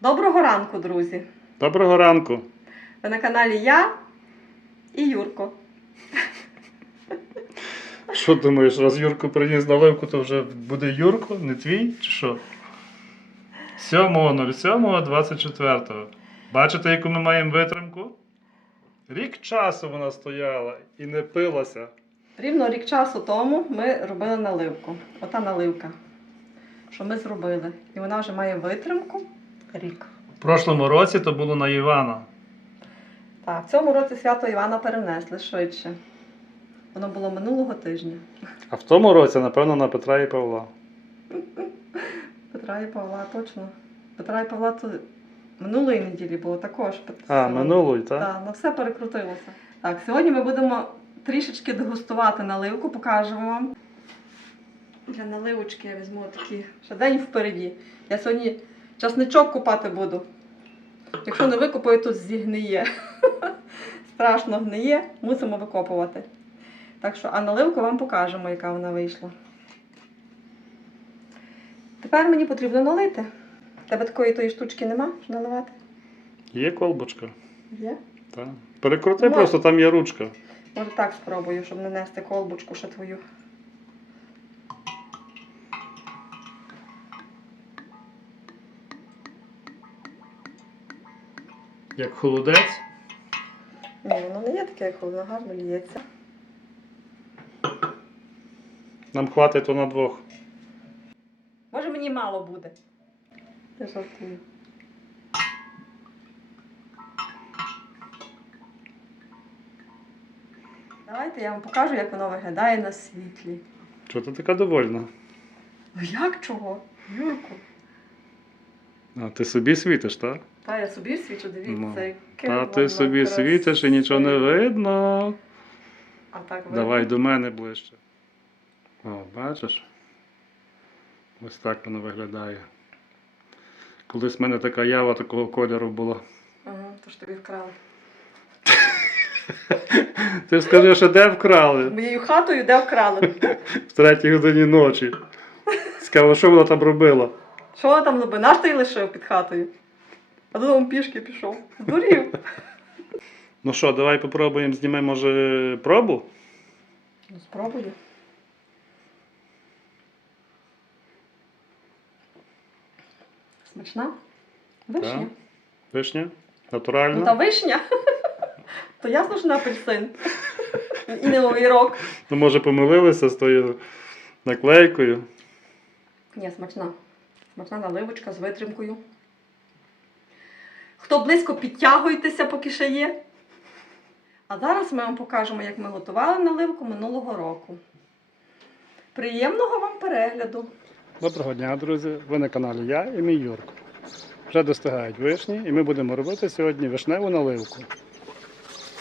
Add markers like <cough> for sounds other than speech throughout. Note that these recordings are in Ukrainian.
Доброго ранку, друзі! Доброго ранку. Ви на каналі я і Юрко. Що думаєш, раз Юрко приніс наливку, то вже буде Юрко, не твій чи що? 7.07.24. Бачите, яку ми маємо витримку? Рік часу вона стояла і не пилася. Рівно рік часу тому ми робили наливку. Ота наливка, що ми зробили. І вона вже має витримку рік. В прошлому році то було на Івана. Так, в цьому році свято Івана перенесли швидше. Воно було минулого тижня. А в тому році, напевно, на Петра і Павла. Петра і Павла, точно. Петра і Павла то минулої неділі було також. А, минулої, так? Так, ну все перекрутилося. Так, сьогодні ми будемо трішечки дегустувати наливку, покажемо вам. Для наливочки я візьму такі ще день впереді. Я сьогодні часничок купати буду. Якщо не викопаю, то зігниє. <laughs> Страшно гниє, мусимо викопувати. Так що, а наливку вам покажемо, яка вона вийшла. Тепер мені потрібно налити. Тебе такої тої штучки нема, що наливати? Є колбочка. Є? Так. Перекрути Ну, просто, там є ручка. Може так спробую, щоб не нести колбочку ще твою. Як холодець. Ні, воно не є таке, як воно гарно ліється. Нам хватить то на двох. Може мені мало буде. Я жартую. Давайте я вам покажу, як воно виглядає на світлі. Чого ти така довольна? Ну як чого? Юрку. А ти собі світиш, так? Та я собі свічу, Ну, дивіться, яке Та ти собі світиш і нічого не видно. А так видно? Давай до мене ближче. О, бачиш? Ось так воно виглядає. Колись в мене така ява такого кольору була. Ага, то ж тобі вкрали. <laughs> Ти скажи, що де вкрали? Моєю хатою де вкрали? <laughs> В третій годині ночі. Цікаво, що вона там робила? Що вона там робить? Наш ти лишив під хатою? А додому пішки пішов. Здурів. Ну що, давай попробуємо знімемо, може, пробу? Ну, спробую. Смачна? Вишня. Так. Вишня? Ну та вишня. То ясно, що на апельсин. І не огірок. Ну, може, помилилися з тою наклейкою. Ні, смачна. Смачна наливочка з витримкою. Хто близько підтягуйтеся, поки ще є. А зараз ми вам покажемо, як ми готували наливку минулого року. Приємного вам перегляду! Доброго дня, друзі! Ви на каналі Я і мій Юрко. Вже достигають вишні, і ми будемо робити сьогодні вишневу наливку.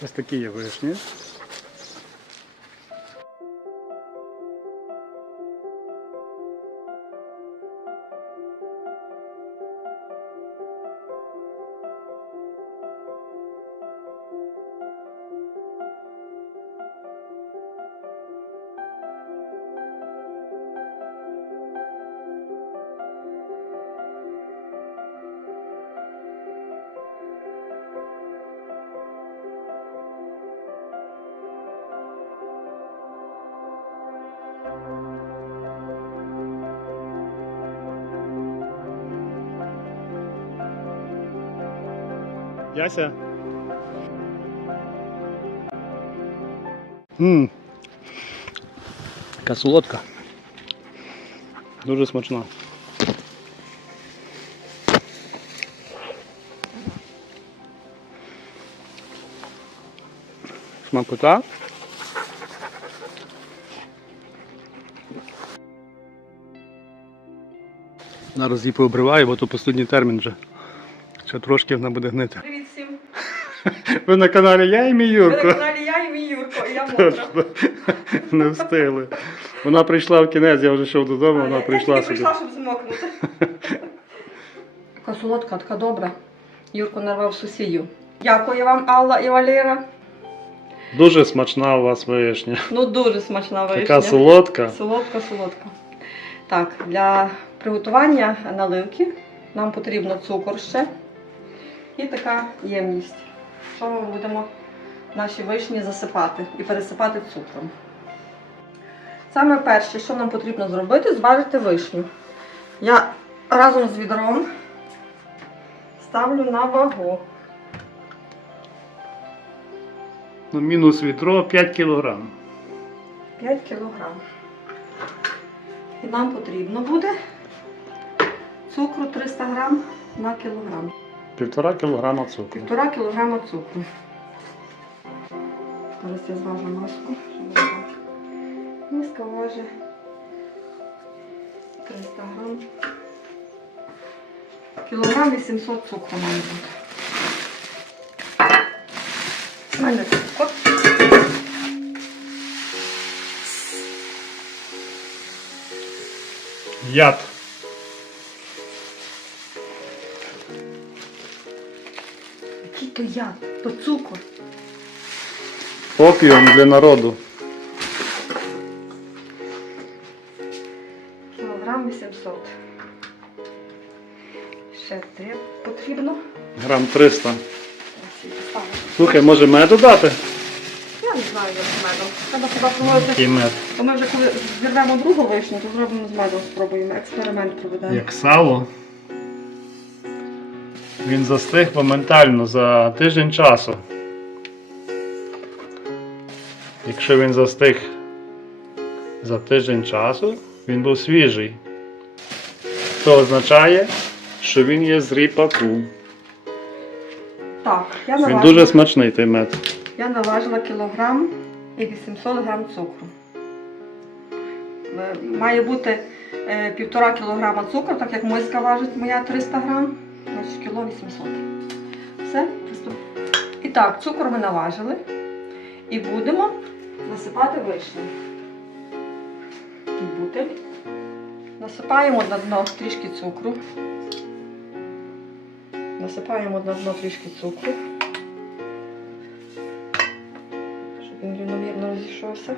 Ось такі є вишні. Яся. Ммм. Така солодка. Дуже смачна. Смакота. Зараз її пообриваю, бо то останній термін вже. Ще трошки вона буде гнити. Ви на каналі Я і мій Ви на Юрко. каналі я і мій Юрко, і я мокра. Не встигли. Вона прийшла в кінець, я вже йшов додому, вона я прийшла тільки собі. прийшла, щоб змокнути. Така солодка, така добра. Юрко нарвав сусідів. Дякую вам, Алла і Валера. Дуже смачна у вас вишня. Ну, дуже смачна вишня. Така солодка. Солодка, солодка. Так, для приготування наливки Нам потрібно цукор ще. І така ємність. Що ми будемо наші вишні засипати і пересипати цукром. Саме перше, що нам потрібно зробити, зважити вишню. Я разом з відром ставлю на вагу. Ну, мінус відро 5 кг. 5 кг. І нам потрібно буде цукру 300 г на кілограм. Півтора кілограма цукру. Півтора кілограма цукру. Зараз я зважу маску. Миска важить 300 грам. Кілограм 800 цукру має бути. У мене цукор. Яд. То яд, то цукор. Опіум для народу. Кілограм 800. Ще три потрібно. Грам 300. Зараз її поставлю. Слухай, може меду дати? Я не знаю, як з медом. Треба хіба проводити. Який мед? То ми вже коли зірвемо другу вишню, то зробимо з медом, спробуємо. Експеримент проведемо. Як сало. Він застиг моментально за тиждень часу. Якщо він застиг за тиждень часу, він був свіжий. Це означає, що він є з ріпаку. Так, я Він дуже смачний той мед. я наважила кілограм і 800 грам цукру. Е, Має бути е, півтора кілограма цукру, так як миска важить моя 300 грам, значить кіло 800. Все, приступ- І так, цукор ми наважили. І будемо насипати вишню. В Бутиль. Насипаємо на дно трішки цукру. Насипаємо на дно трішки цукру. Щоб він рівномірно розійшовся.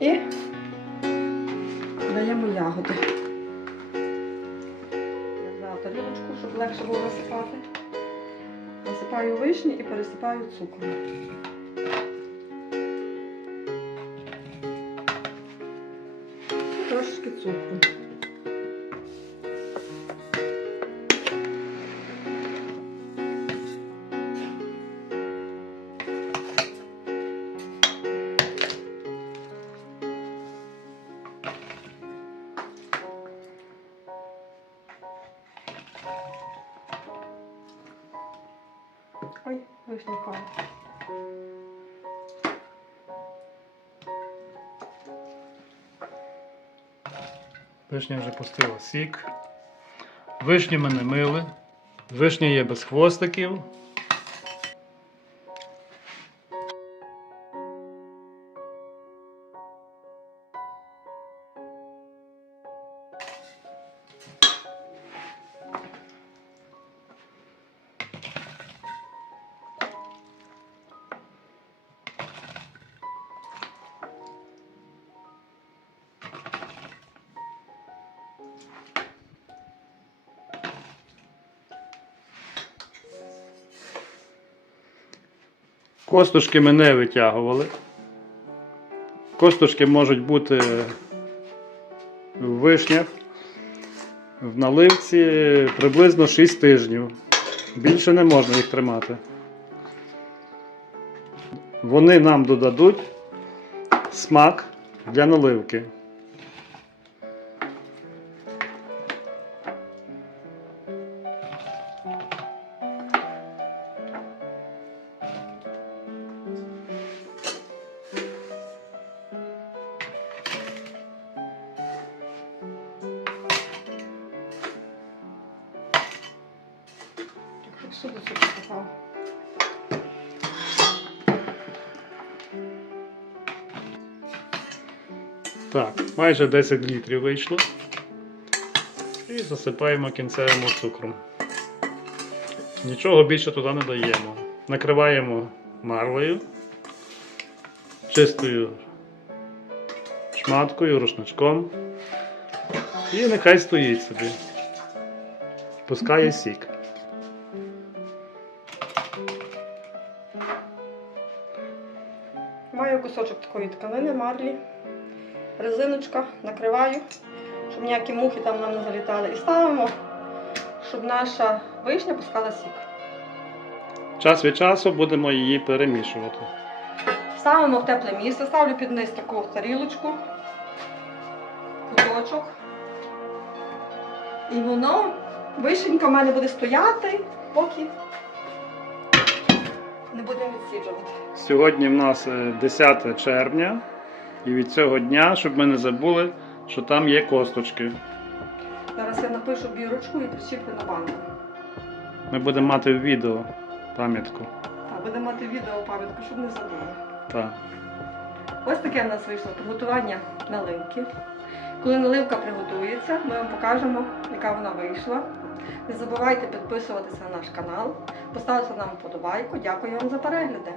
І даємо ягоди. Легше було висипати. Насипаю вишні і пересипаю цукром. Трошечки цукру. Вишня впала. Вишня вже пустила сік. Вишню ми не мили. Вишня є без хвостиків. Косточки ми не витягували. Косточки можуть бути в вишнях, в наливці приблизно 6 тижнів. Більше не можна їх тримати. Вони нам додадуть смак для наливки. Всюди цукор попав. Так, майже 10 літрів вийшло. І засипаємо кінцевим цукром. Нічого більше туди не даємо. Накриваємо марлею, чистою шматкою, рушничком. І нехай стоїть собі. пускає сік. Кусочок такої тканини марлі, резиночка, накриваю, щоб ніякі мухи там нам не залітали. І ставимо, щоб наша вишня пускала сік. Час від часу будемо її перемішувати. Ставимо в тепле місце, ставлю під низ таку тарілочку, куточок. І воно, вишенька в мене буде стояти, поки не будемо відсіджувати. Сьогодні в нас е, 10 червня, і від цього дня, щоб ми не забули, що там є косточки. Зараз я напишу бірочку і причіплю на банку. Ми будемо мати в відео пам'ятку. Так, будемо мати відео пам'ятку, щоб не забули. Так. Ось таке в нас вийшло приготування наливки. Коли наливка приготується, ми вам покажемо, яка вона вийшла. Не забувайте підписуватися на наш канал, поставити нам вподобайку. Дякую вам за перегляди.